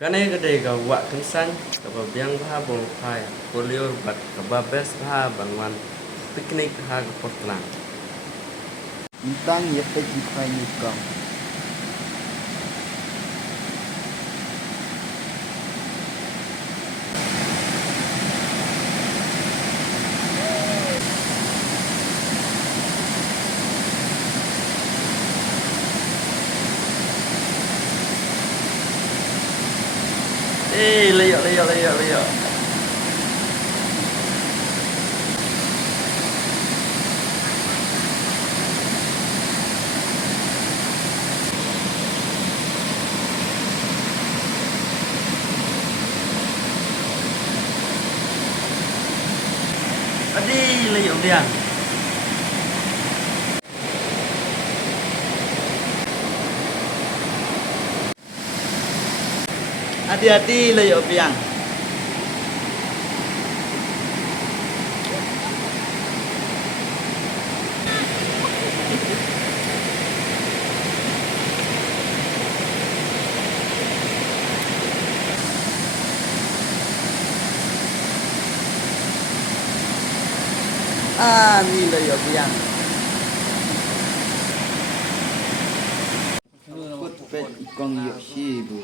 Kanai gede ga wak kensan kaba biang baha bong pai polio bat kaba bes baha banwan piknik ha ga portlang. Intang yepet jipai nikam. Leyok leyok leyok leyok. Adi leyok dia. Hati-hati leyok piang. Ni leyok piang. Kut pet ikong yuk si bu.